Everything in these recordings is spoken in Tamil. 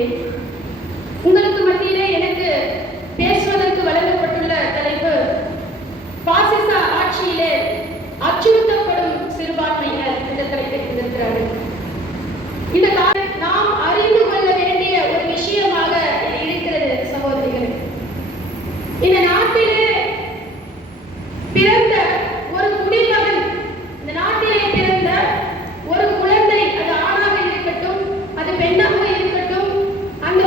கொள்கிறேன். உங்களுக்கு மத்தியிலே எனக்கு பேசுவதற்கு வழங்கப்பட்டுள்ள தலைப்பு பாசிச ஆட்சியிலே அச்சுறுத்தப்படும் சிறுபான்மையினர் என்ற தலைப்பில் இருக்கிறார்கள். இந்த நாம் அறிந்து கொள்ள வேண்டிய ஒரு விஷயமாக இருக்கிறது சகோதரிகளே. இந்த நாட்டிலே பிறந்த ஒரு குடிமகன், இந்த நாட்டிலே பிறந்த ஒரு குழந்தை, அது ஆணாக இருக்கட்டும் அது பெண்ணாக இருக்கட்டும், அந்த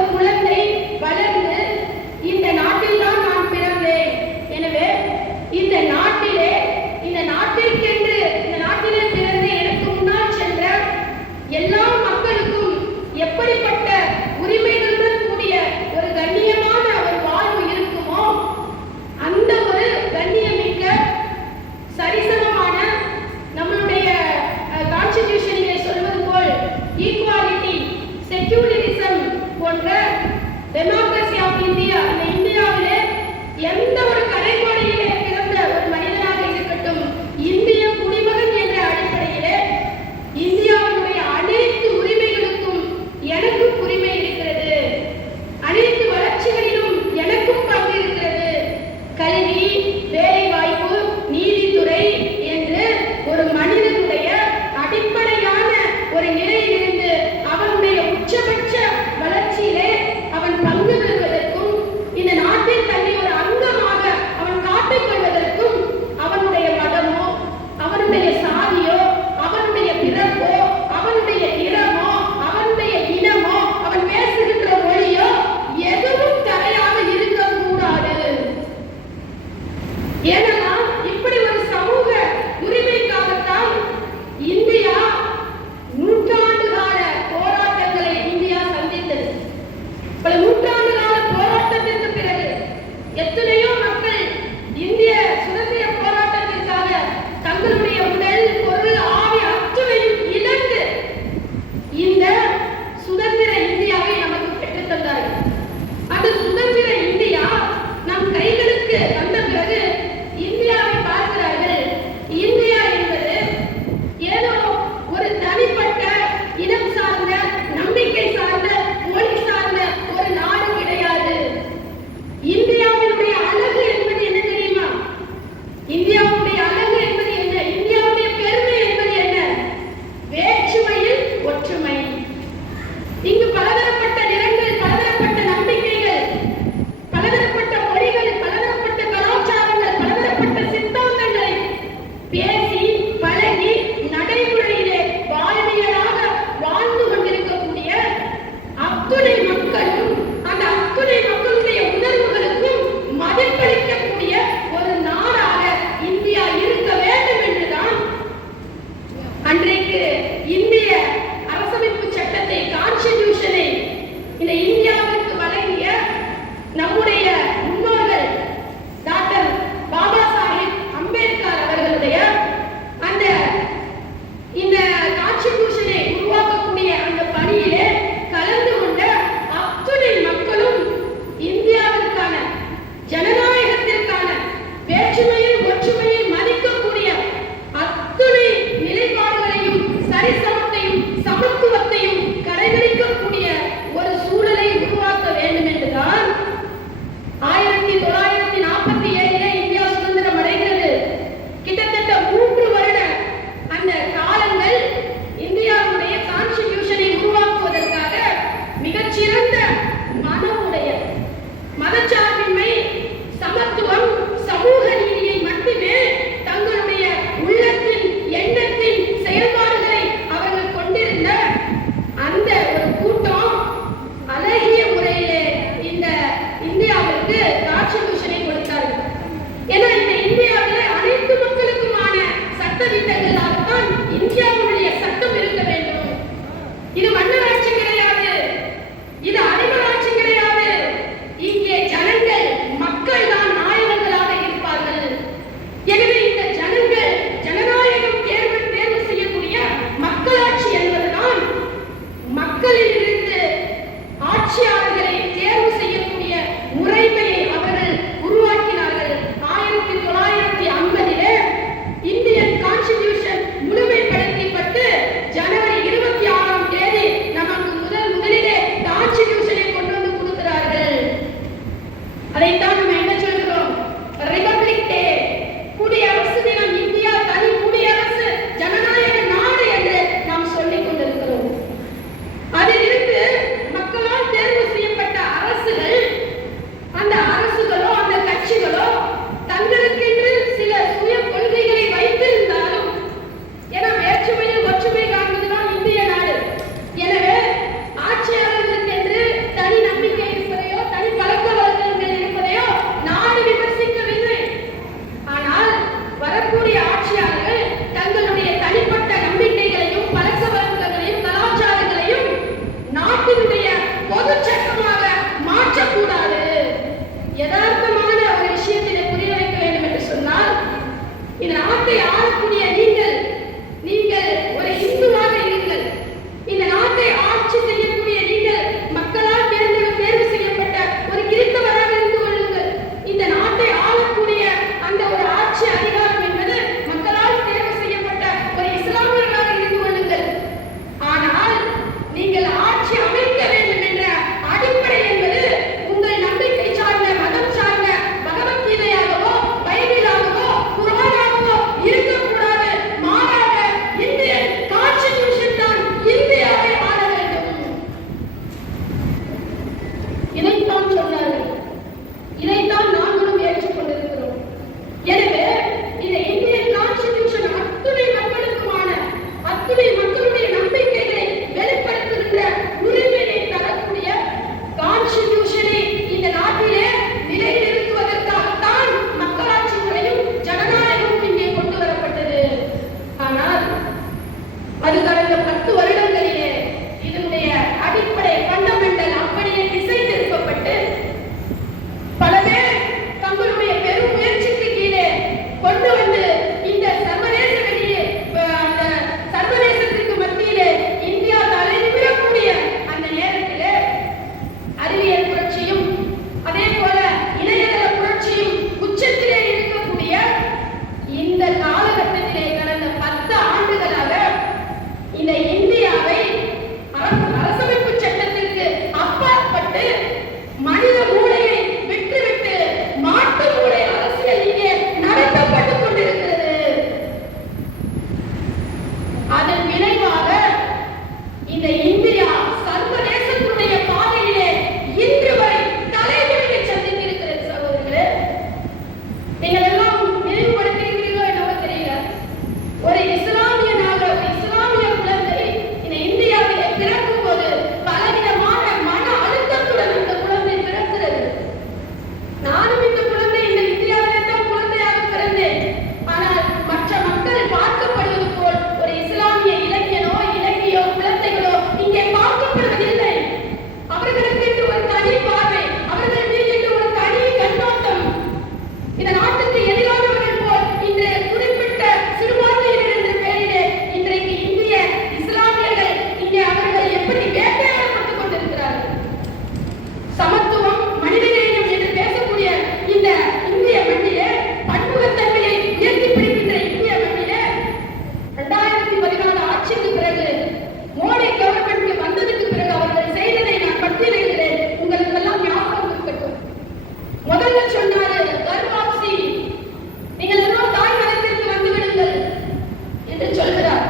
என்று சொல்கிறார்.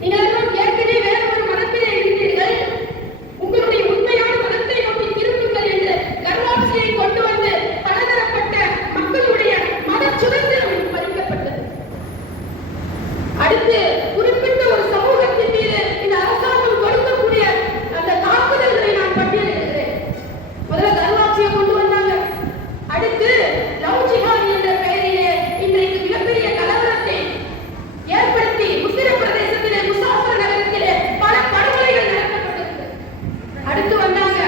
நீங்கள் எல்லாம் ஏற்கனவே வேற ஒரு மதத்திலே இருக்கிறீர்கள், உங்களுடைய உண்மையான மதத்தை நோக்கி திரும்புங்கள் என்று கர்வாப்சியை கொண்டு வந்து பலதரப்பட்ட மக்களுடைய மத சுதந்திரம் பறிக்கப்பட்டது. அடுத்து குறிப்பிட்ட ஒரு சமூகத்தின் மீது இந்த அரசாங்கம் கொடுக்கக்கூடிய அந்த தாக்குதல்களை நான் பட்டியலிடுகிறேன். முதல்ல கர்வாப்சியை கொண்டு வந்தாங்க. அடுத்து லவ் ஜிஹாத் என்ற பெயரிலே இன்றைக்கு மிகப்பெரிய கலவரத்தை ஏற்படுத்தி உத்தரப்பிரதேசத்திலே முசாஃபர் நகரத்திலே பல படுகொலைகள் நடத்தப்பட்டிருக்கு. அடுத்து வந்தாங்க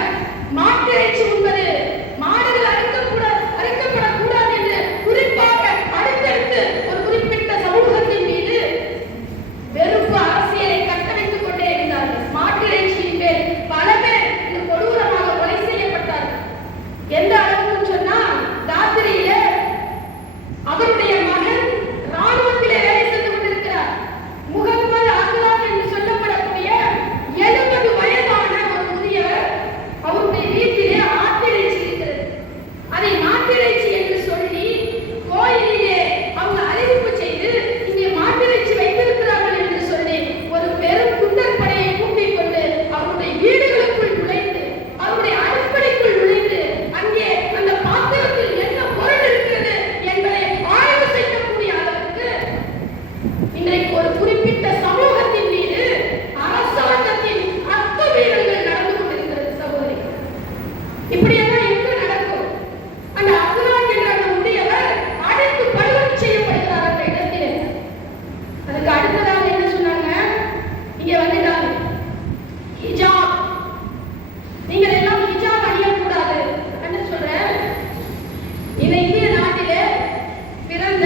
மாட்டிறைச்சி உண்பது, மாடுகள் அறுக்கப்படக்கூடாது என்று குறிப்பாக அடுத்தடுத்து ஒரு குறிப்பிட்ட சமூகத்தின் மீது வெறுப்பு அரசியலை கட்டமைத்துக் கொண்டே இருந்தார்கள். மாட்டிறைச்சியின் பேர் பல பேர் இந்த கொடூரமாக கொலை செய்யப்பட்டார்கள். எந்த அளவுக்கு சொன்னா ராத்திரியில அவருடைய மகன் ராணுவத்திலே வேலை செய்து கொண்டிருக்கிறார். முகமது அஸ்லான் என்று சொல்லப்படக்கூடிய 70 வயதான ஒரு முதியவர், அவருடைய வீட்டிலே ஆட்டிறைச்சி இருக்கிறது. அதை மாட்டிறைச்சி என்று சொல்லி கோயிலிலே அவங்க அறிவிப்பு செய்து இங்கே மாட்டிறைச்சி வைத்திருக்கிறார்கள் என்று சொல்லி ஒரு பெரும் குண்டர் படையை கூட்டிக் கொண்டு அவருடைய வீடுகளுக்குள் நுழைந்து அவருடைய அடுப்படைக்குள் நுழைந்து அங்கே அந்த பாத்திரத்தில் என்ன பொருள் இருக்கிறது என்பதை ஆய்வு செய்யக்கூடிய அளவுக்கு இன்றைக்கு ஒரு குறிப்பிட்ட சமூகத்தின் மீது அரசாங்கத்தின் அத்துமீறல்கள் நடந்து கொண்டிருக்கிறது. சகோதரி, இப்படியெல்லாம் எங்க நடக்கும்? அந்த அஸ்லான் என்ற அந்த முதியவர் அடைத்து படுகொலை செய்யப்படுகிறார் அந்த இடத்திலே. அதுக்கு அடுத்ததாக என்ன சொன்னாங்க? இங்க வந்துட்டாங்க ஹிஜாப், நீங்கள் எல்லாம் ஹிஜாப் அணியக்கூடாது என்று சொல்றேன். இந்த இந்திய நாட்டிலே பிறந்த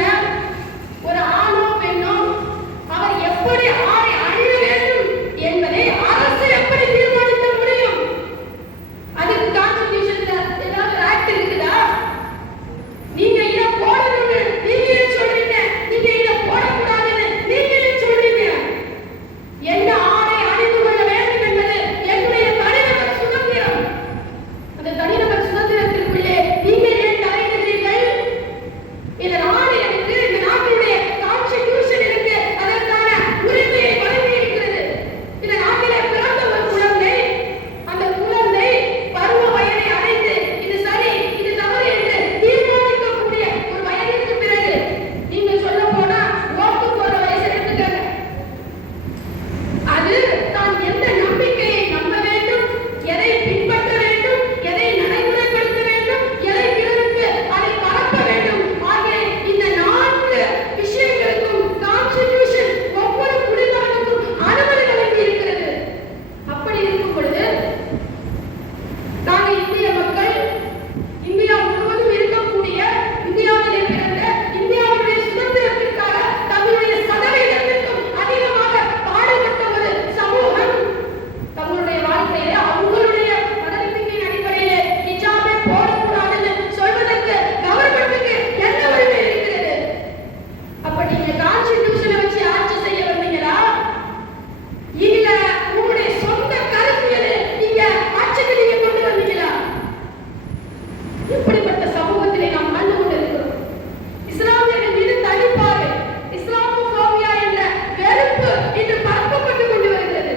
ஒரு ஆணோ பெண்ணோ அவர் எப்படி ஆடை அணிய வேண்டும் என்பதை அரசு எப்படி தீர்மானிக்க முடியும்? அதுக்கு கான்ஸ்டிடியூஷன்ல ஏதாவது ஆக்ட் இருக்குதா? நீங்க இத போடணும்னு நீங்க ஏன் சொல்றீங்க? நீங்க இத போடக்கூடாதுன்னு நீங்க ஏன் சொல்றீங்க? என்ன ஆடை அணிந்து கொள்ள வேண்டும் என்பது என்னுடைய தனிநபர் சுதந்திரம். அந்த தனிநபர் சுதந்திரத்திற்குள்ளே நீங்க ஏன் தலையிடுகிறீர்கள்? இந்த நாடு எனக்கு, இந்த நாட்டுடைய கான்ஸ்டிடியூஷன் எனக்கு அதற்கான உரிமையை வழங்கி இருக்கிறது. இந்த நாட்டிலே பிறந்த ஒரு குழந்தை, அந்த குழந்தை பருவ வயதை அடைந்து இது சரி இது தவறு என்று தீர்மானிக்கக்கூடிய ஒரு வயதிற்கு பிறகு நீங்க சொல்ல போனா ஓட்டு போற வயசு எடுத்துக்கங்க. அது தான் எந்த நம்பிக்கையை நம்ப வேண்டும், எதை பின்பற்ற வேண்டும், எதை நடைமுறைப்படுத்த வேண்டும், எதை பிறருக்கு அதை பரப்ப வேண்டும் ஆகிய இந்த 4 விஷயங்களுக்கும் கான்ஸ்டிடியூஷன் ஒவ்வொரு குடிமகனுக்கும் அனுமதி வழங்கி இருக்கிறது. அப்படி இருக்கும் பொழுது நாங்கள் இந்திய மக்கள், இந்தியா முழுவதும் இருக்கக்கூடிய இந்தியாவிலே பிறந்த இந்தியாவுடைய சுதந்திரத்திற்காக தங்களுடைய சதவீதத்திற்கும் அதிகமாக பாடுபட்ட ஒரு சமூகம் தங்களுடைய வாழ்க்கையில அவங்களுடைய மதநம்பிக்கையின் அடிப்படையிலே ஹிஜாபை போடக்கூடாதுன்னு சொல்வதற்கு கவர்மெண்ட்டுக்கு என்ன உரிமை இருக்கிறது? அப்ப நீங்க கான்ஸ்டிடியூஷனை வச்சு ஆட்சி செய்ய வந்தீங்களா? இல்ல உங்களுடைய சொந்த கருத்தியலை நீங்க ஆட்சிக்கு நீங்க கொண்டு வந்தீங்களா? இப்படிப்பட்ட சமூகத்திலே நாம் வாழ்ந்து கொண்டிருக்கிறோம். இஸ்லாமியர்கள் மீது தனிப்பார்வை, இஸ்லாமோபோபியா என்ற வெறுப்பு இன்று பரப்பப்பட்டு கொண்டு வருகிறது.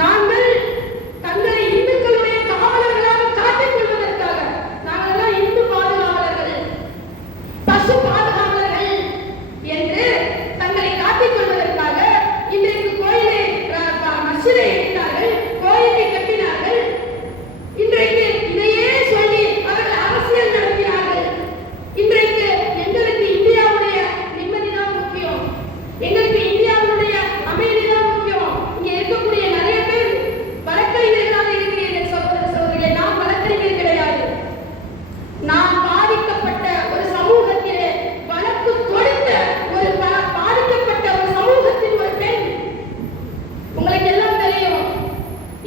நாங்கள் தங்களை இந்துக்களுடைய காவலர்களாக காட்டிக் கொள்வதற்காக, நாங்களெல்லாம் இந்து பாதுகாவலர்கள், பசு பாதுகாவலர்கள் என்று தங்களை காட்டிக் கொள்வதற்காக இன்றைக்கு கோயிலை மஸ்ஜிதை எடுத்தார்கள், கோயிலை கட்டினார்கள். இன்றைக்கு இதையே சொல்லி அவர்கள் அரசியல் நடத்தினார்கள். இன்றைக்கு எங்களுக்கு இந்தியாவுடைய நிம்மதிதான் முக்கியம், எங்களுக்கு இந்தியாவுடைய அமைதிதான் முக்கியம். இங்க இருக்கக்கூடிய நிறைய பேர் வழக்கறிஞர்களாக இருக்கிறீர்கள். சகோதர சகோதரிகளே, நான் வழக்கறிஞர் கிடையாது. நான் பாதிக்கப்பட்ட ஒரு சமூகத்திலே வழக்கு தொடுத்த ஒரு பாதிக்கப்பட்ட ஒரு சமூகத்தின் ஒரு பெண். உங்களுக்கு எல்லாம் தெரியும்,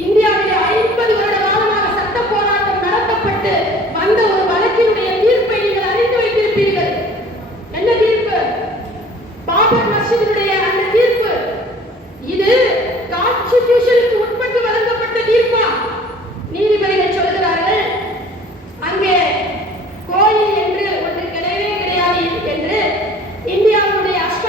இந்தியாவிலே 50 வருட காலமாக சட்ட போராட்டம் நடத்தப்பட்டு வந்த ஒரு வழக்கினுடைய தீர்ப்பை நீங்கள் அறிந்து வைத்திருப்பீர்கள். என்ன தீர்ப்பு? பாபர் மஸ்ஜிதுடைய அந்த தீர்ப்பு. இது கான்ஸ்டிடியூஷனுக்கு உட்பட்டு வழங்கப்பட்ட தீர்ப்பா? நீதிபதிகள் சொல்கிறார்கள், அங்கே கோயில் என்று ஒன்று கிடையவே கிடையாது என்று இந்தியாவுடைய அஷ்ட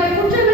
அவர்களுடைய குற்றங்களை